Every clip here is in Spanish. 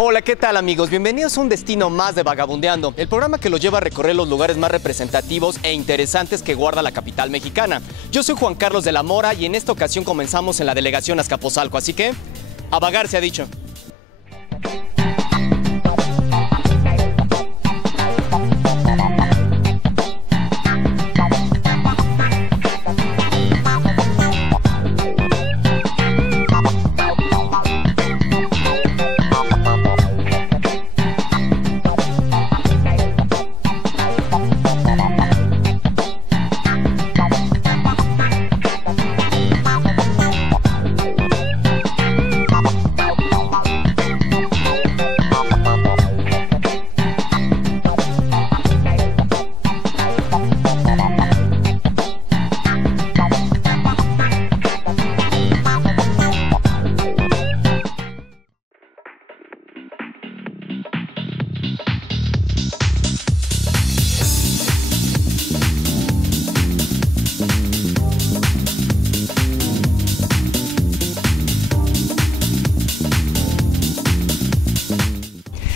Hola, ¿qué tal amigos? Bienvenidos a un destino más de Vagabundeando, el programa que los lleva a recorrer los lugares más representativos e interesantes que guarda la capital mexicana. Yo soy Juan Carlos de la Mora y en esta ocasión comenzamos en la delegación Azcapotzalco, así que a vagar se ha dicho.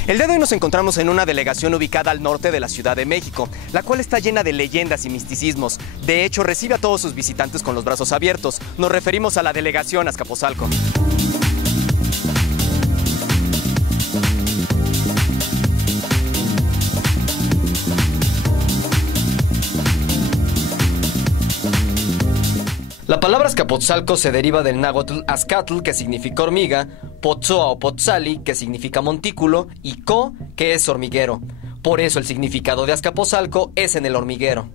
El día de hoy nos encontramos en una delegación ubicada al norte de la Ciudad de México, la cual está llena de leyendas y misticismos. De hecho, recibe a todos sus visitantes con los brazos abiertos. Nos referimos a la delegación Azcapotzalco. La palabra Azcapotzalco se deriva del náhuatl Azcatl, que significa hormiga, Potzoa o Potzali, que significa montículo, y Co, que es hormiguero. Por eso el significado de Azcapotzalco es en el hormiguero.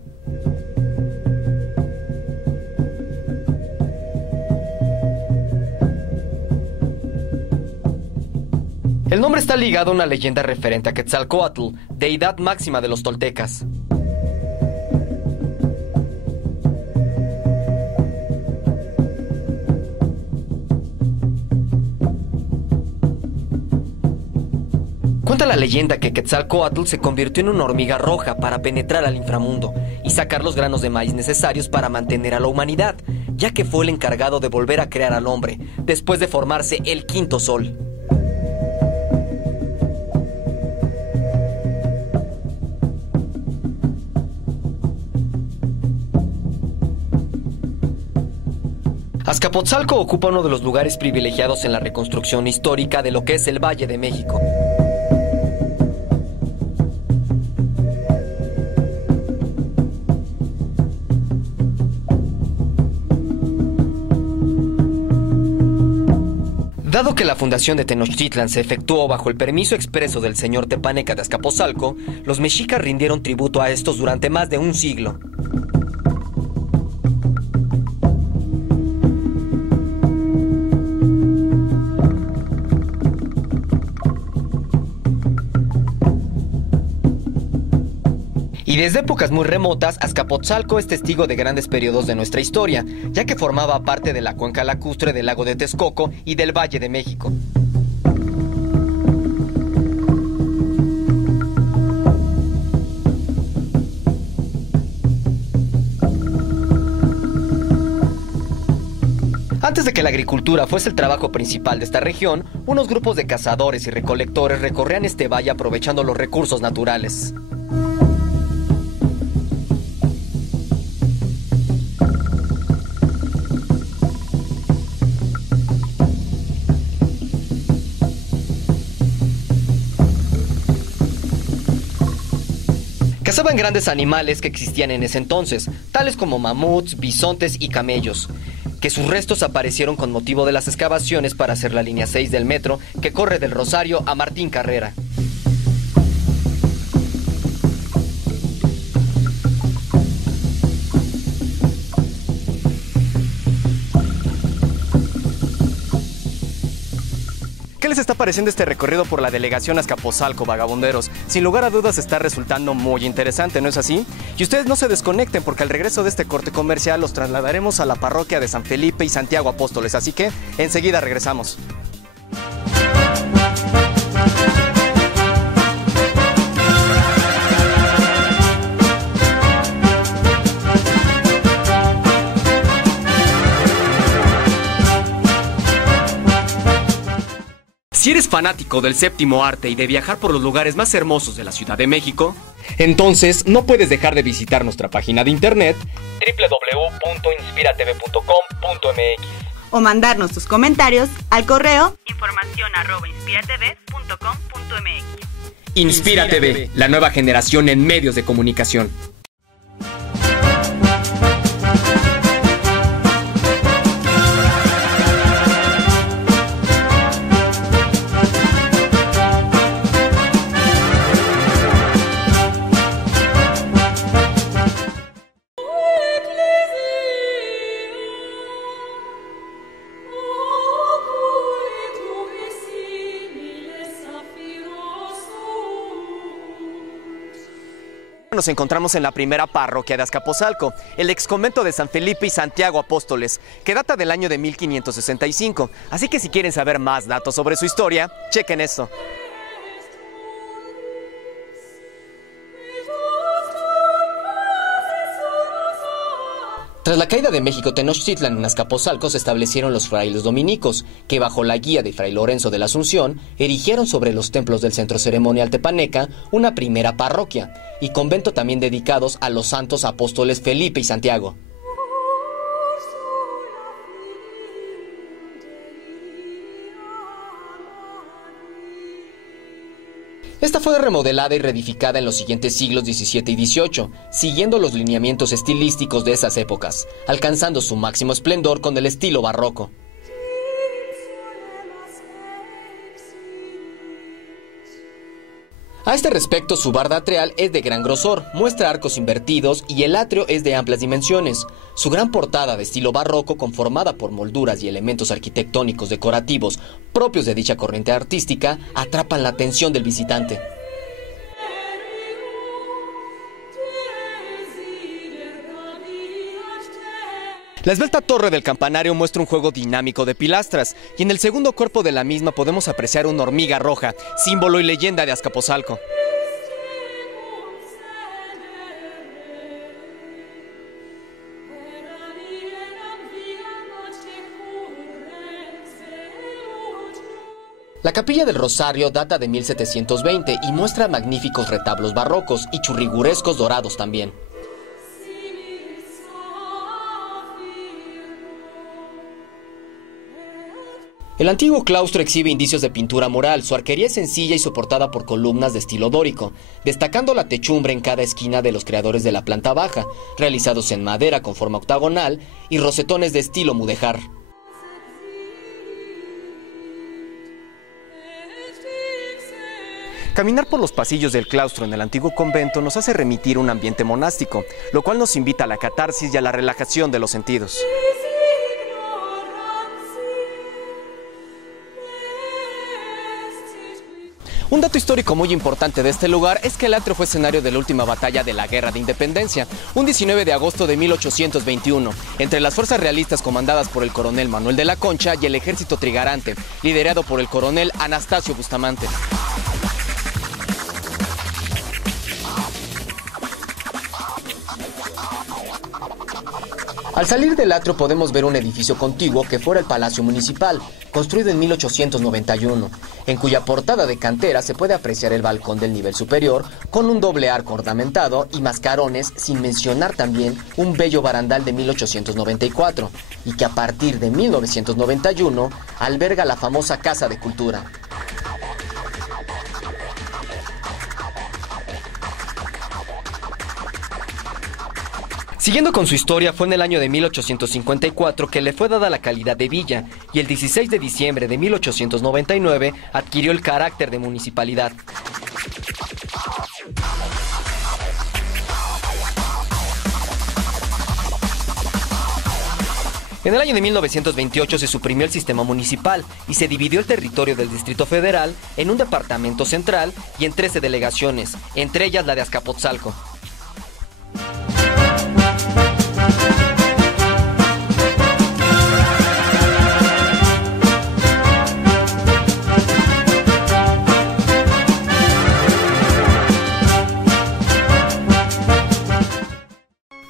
El nombre está ligado a una leyenda referente a Quetzalcóatl, deidad máxima de los toltecas. Cuenta la leyenda que Quetzalcóatl se convirtió en una hormiga roja para penetrar al inframundo y sacar los granos de maíz necesarios para mantener a la humanidad, ya que fue el encargado de volver a crear al hombre, después de formarse el quinto sol. Azcapotzalco ocupa uno de los lugares privilegiados en la reconstrucción histórica de lo que es el Valle de México. Dado que la fundación de Tenochtitlan se efectuó bajo el permiso expreso del señor Tepaneca de Azcapotzalco, los mexicas rindieron tributo a estos durante más de un siglo. Y desde épocas muy remotas, Azcapotzalco es testigo de grandes periodos de nuestra historia, ya que formaba parte de la cuenca lacustre del lago de Texcoco y del Valle de México. Antes de que la agricultura fuese el trabajo principal de esta región, unos grupos de cazadores y recolectores recorrían este valle aprovechando los recursos naturales. Cazaban grandes animales que existían en ese entonces, tales como mamuts, bisontes y camellos, que sus restos aparecieron con motivo de las excavaciones para hacer la línea 6 del metro que corre del Rosario a Martín Carrera. ¿Qué les está pareciendo este recorrido por la delegación Azcapotzalco, vagabunderos? Sin lugar a dudas está resultando muy interesante, ¿no es así? Y ustedes no se desconecten porque al regreso de este corte comercial los trasladaremos a la parroquia de San Felipe y Santiago Apóstoles, así que enseguida regresamos. Si eres fanático del séptimo arte y de viajar por los lugares más hermosos de la Ciudad de México, entonces no puedes dejar de visitar nuestra página de internet www.inspiratv.com.mx o mandarnos tus comentarios al correo informacion@inspiratv.com.mx. Inspira TV, la nueva generación en medios de comunicación. Nos encontramos en la primera parroquia de Azcapotzalco, el exconvento de San Felipe y Santiago Apóstoles, que data del año de 1565. Así que si quieren saber más datos sobre su historia, chequen esto. Tras la caída de México Tenochtitlan, en Azcapotzalco se establecieron los frailes dominicos, que bajo la guía de Fray Lorenzo de la Asunción, erigieron sobre los templos del centro ceremonial tepaneca una primera parroquia, y convento también dedicados a los santos apóstoles Felipe y Santiago. Esta fue remodelada y reedificada en los siguientes siglos XVII y XVIII, siguiendo los lineamientos estilísticos de esas épocas, alcanzando su máximo esplendor con el estilo barroco. A este respecto, su barda atrial es de gran grosor, muestra arcos invertidos y el atrio es de amplias dimensiones. Su gran portada de estilo barroco, conformada por molduras y elementos arquitectónicos decorativos propios de dicha corriente artística, atrapan la atención del visitante. La esbelta torre del campanario muestra un juego dinámico de pilastras, y en el segundo cuerpo de la misma podemos apreciar una hormiga roja, símbolo y leyenda de Azcapotzalco. La capilla del Rosario data de 1720 y muestra magníficos retablos barrocos y churrigurescos dorados también. El antiguo claustro exhibe indicios de pintura mural, su arquería es sencilla y soportada por columnas de estilo dórico, destacando la techumbre en cada esquina de los creadores de la planta baja, realizados en madera con forma octagonal y rosetones de estilo mudéjar. Caminar por los pasillos del claustro en el antiguo convento nos hace remitir un ambiente monástico, lo cual nos invita a la catarsis y a la relajación de los sentidos. Un dato histórico muy importante de este lugar es que el atrio fue escenario de la última batalla de la Guerra de Independencia, un 19 de agosto de 1821, entre las fuerzas realistas comandadas por el coronel Manuel de la Concha y el ejército trigarante, liderado por el coronel Anastasio Bustamante. Al salir del atrio podemos ver un edificio contiguo que fuera el Palacio Municipal, construido en 1891, en cuya portada de cantera se puede apreciar el balcón del nivel superior con un doble arco ornamentado y mascarones, sin mencionar también un bello barandal de 1894, y que a partir de 1991 alberga la famosa Casa de Cultura. Siguiendo con su historia, fue en el año de 1854 que le fue dada la calidad de villa y el 16 de diciembre de 1899 adquirió el carácter de municipalidad. En el año de 1928 se suprimió el sistema municipal y se dividió el territorio del Distrito Federal en un departamento central y en 13 delegaciones, entre ellas la de Azcapotzalco.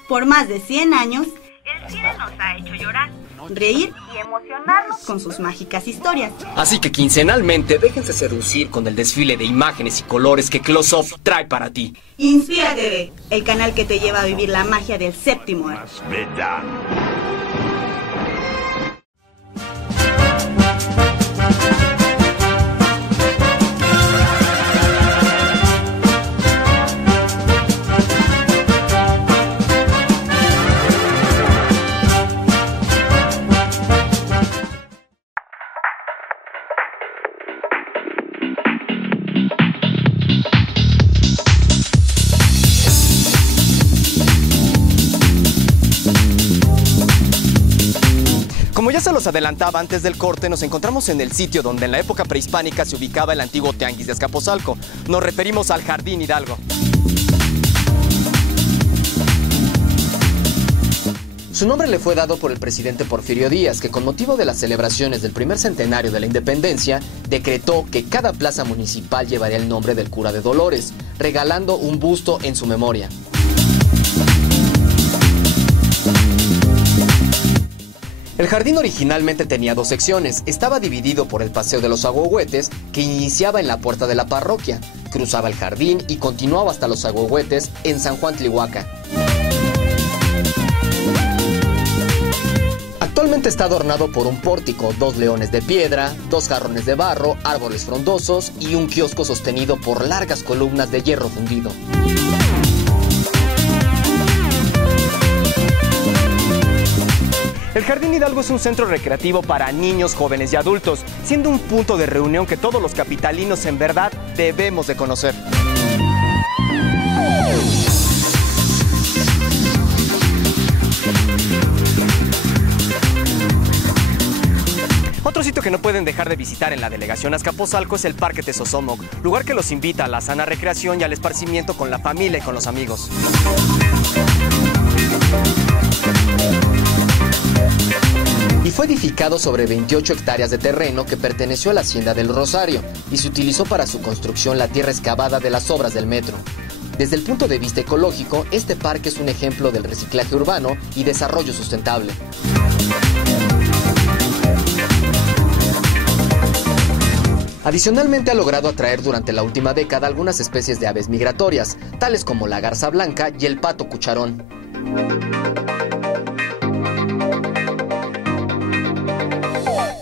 Por más de 100 años, El cine nos ha hecho llorar. reír y emocionarnos con sus mágicas historias. Así que quincenalmente déjense seducir con el desfile de imágenes y colores que Close Up trae para ti. Inspira TV, el canal que te lleva a vivir la magia del séptimo arte. Como ya se los adelantaba antes del corte, nos encontramos en el sitio donde en la época prehispánica se ubicaba el antiguo Tianguis de Azcapotzalco. Nos referimos al Jardín Hidalgo. Su nombre le fue dado por el presidente Porfirio Díaz, que con motivo de las celebraciones del primer centenario de la independencia, decretó que cada plaza municipal llevaría el nombre del cura de Dolores, regalando un busto en su memoria. El jardín originalmente tenía dos secciones. Estaba dividido por el Paseo de los Agüehuetes, que iniciaba en la puerta de la parroquia, cruzaba el jardín y continuaba hasta los Agüehuetes en San Juan Tlihuaca. Actualmente está adornado por un pórtico, dos leones de piedra, dos jarrones de barro, árboles frondosos y un kiosco sostenido por largas columnas de hierro fundido. El Jardín Hidalgo es un centro recreativo para niños, jóvenes y adultos, siendo un punto de reunión que todos los capitalinos en verdad debemos de conocer. Otro sitio que no pueden dejar de visitar en la delegación Azcapotzalco es el Parque Tezosomoc, lugar que los invita a la sana recreación y al esparcimiento con la familia y con los amigos. Y fue edificado sobre 28 hectáreas de terreno que perteneció a la Hacienda del Rosario y se utilizó para su construcción la tierra excavada de las obras del metro. Desde el punto de vista ecológico, este parque es un ejemplo del reciclaje urbano y desarrollo sustentable. Adicionalmente ha logrado atraer durante la última década algunas especies de aves migratorias, tales como la garza blanca y el pato cucharón.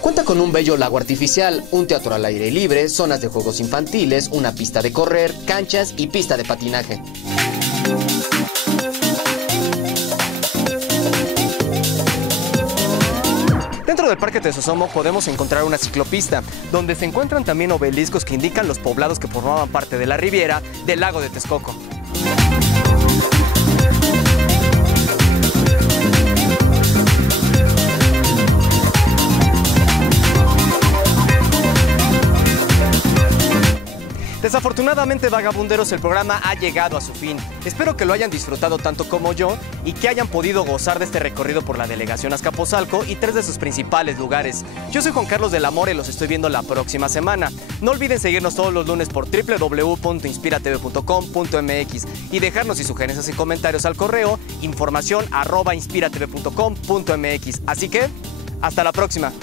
Cuenta con un bello lago artificial, un teatro al aire libre, zonas de juegos infantiles, una pista de correr, canchas y pista de patinaje. Dentro del Parque Tezosomoc podemos encontrar una ciclopista, donde se encuentran también obeliscos que indican los poblados que formaban parte de la riviera del lago de Texcoco. Desafortunadamente, vagabunderos, el programa ha llegado a su fin. Espero que lo hayan disfrutado tanto como yo y que hayan podido gozar de este recorrido por la delegación Azcapotzalco y tres de sus principales lugares. Yo soy Juan Carlos del Amor y los estoy viendo la próxima semana. No olviden seguirnos todos los lunes por www.inspiratv.com.mx y dejarnos sus sugerencias y comentarios al correo informacion@inspiratv.com.mx. Así que, hasta la próxima.